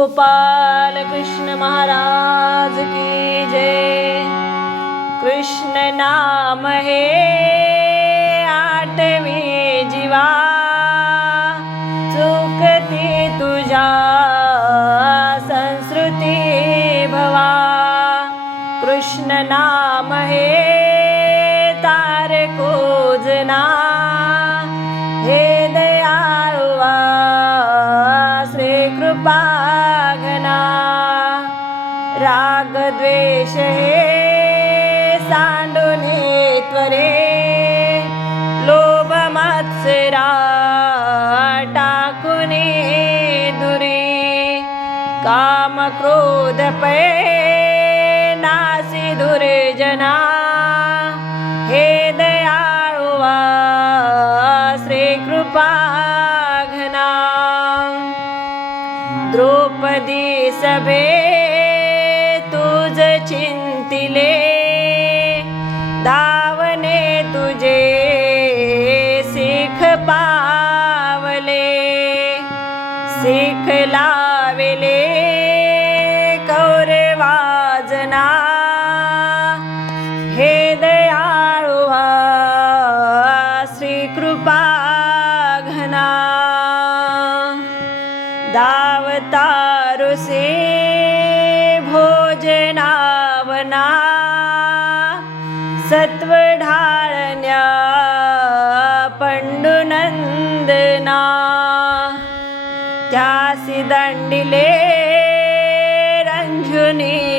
गोपाल कृष्ण महाराज की जय। कृष्ण नाम है राग रागद्वेष सांडुने त्वरे लोभमात्सरा टाकुने दुरे कामक्रोधपे नासि दुर्जना हे दयाळुवा श्रीकृपाघना द्रौपदी सभे దండిలే రంజునీ.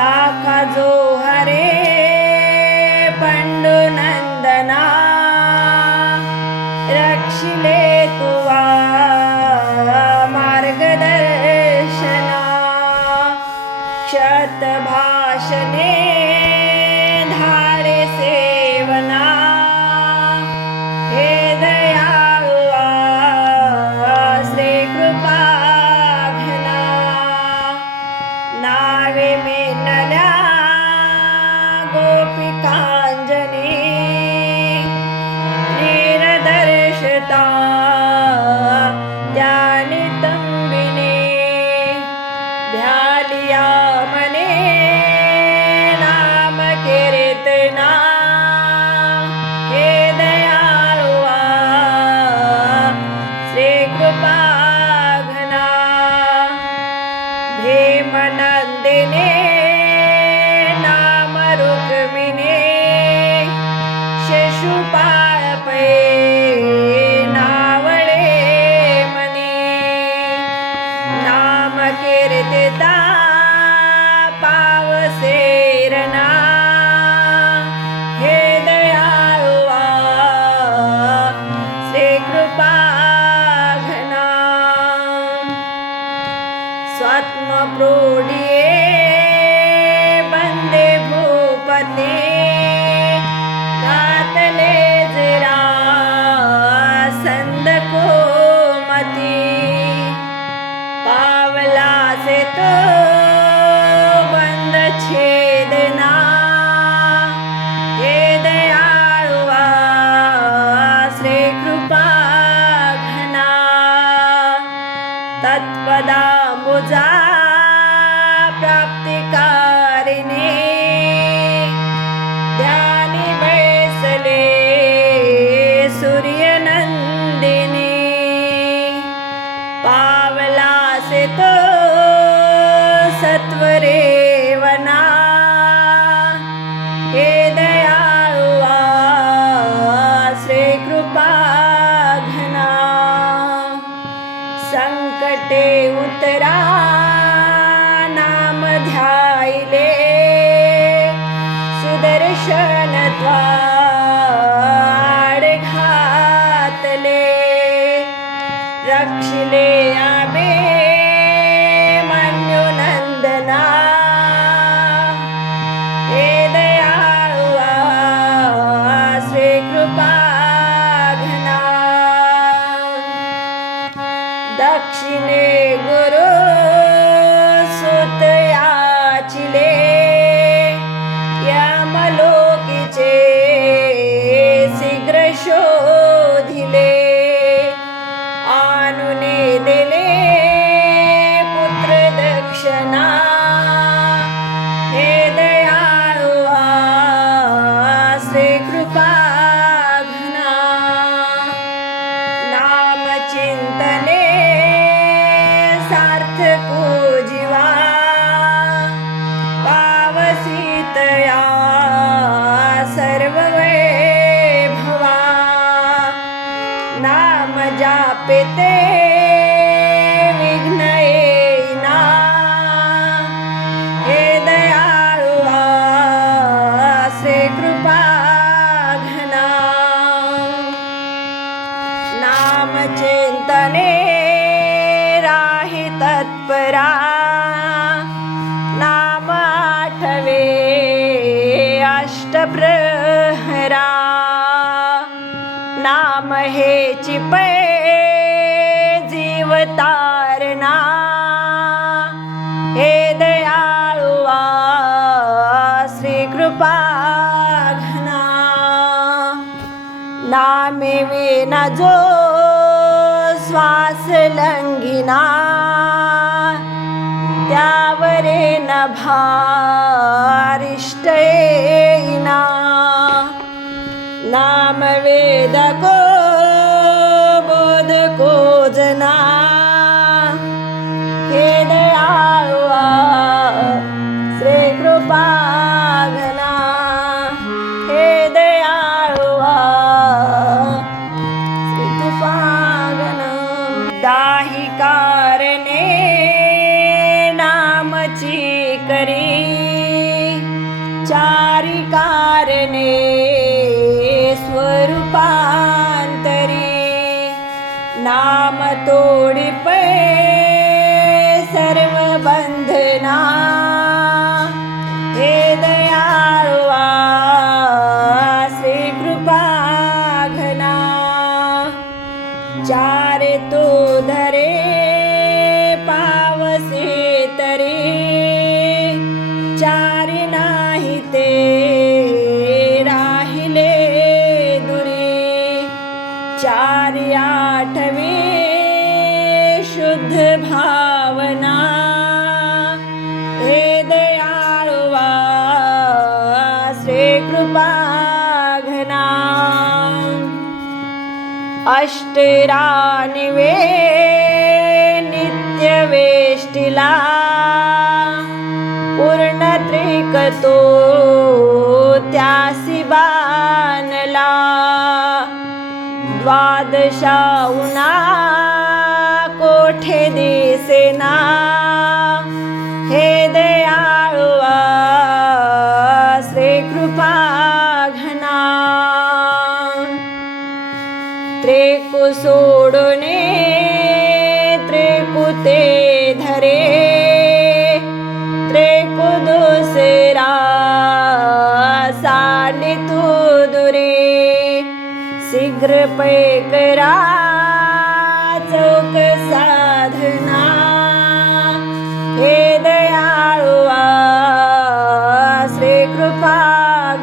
लाखाजो डालिया मने actually हे चिपे जीव तारणा हे दयाळुवा श्री कृपा घना नामे विना जो श्वास लंघिना त्यावरे न भारिष्टेना नाम वेदको कारणे स्वरूपांतरी नाम तोडी चारी आठवी शुद्ध भावना. हे दयाळुआ श्री कृपाघना अष्टरानिवे नित्यवेष्टिला पूर्ण त्रिकतो त्यासी बानला द्वादशाउना कोठे दिसेना? हे दयाळुआ श्री कृपा घना. त्रेकु सोडणे त्रेकुते पैकरा चौक साधना हे दयाळुआ श्री कृपा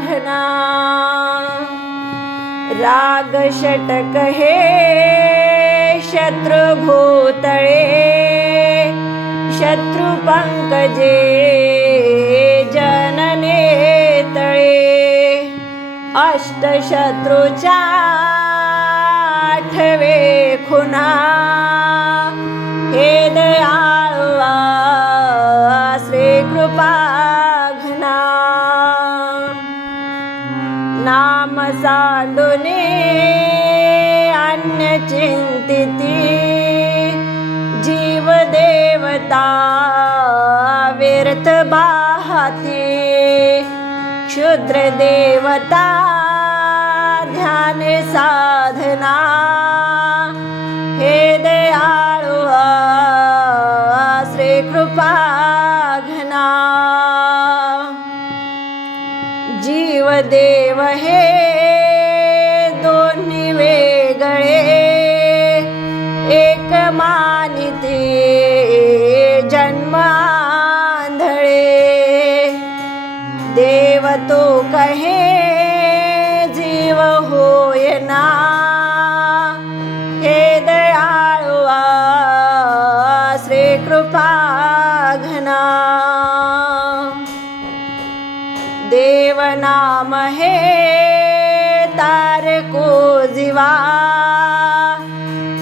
घना राग षटक हे शत्रुभूतळे शत्रुपङ्कजे जननेतळे जनने तळे पाठवे खुना। हे आळुवा श्रीकृपाघ्ना नाम साण्डुने अन्यचिन्तिति जीवदेवता जीवदेवताविरतबाहति क्षुद्रदेवता ध्यान साधना हे दयाळुआ श्री कृपा घना. जीव देव हे दोन्ही वेगळे एक मानिते देव नाम हे तारको जीवा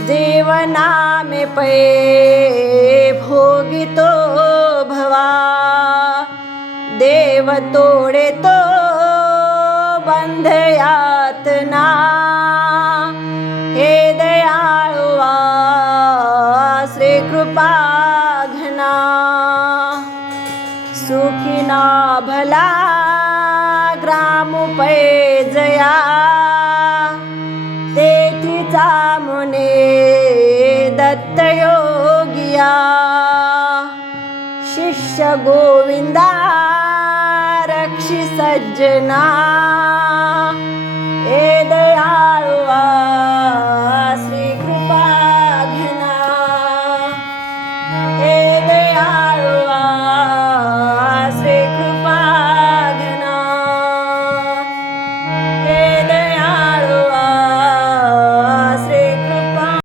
जीव नामे पै भोगितो भवा। देव तोडे तो बंधयातना। गोविन्द रक्षि सज्जना ए दयालु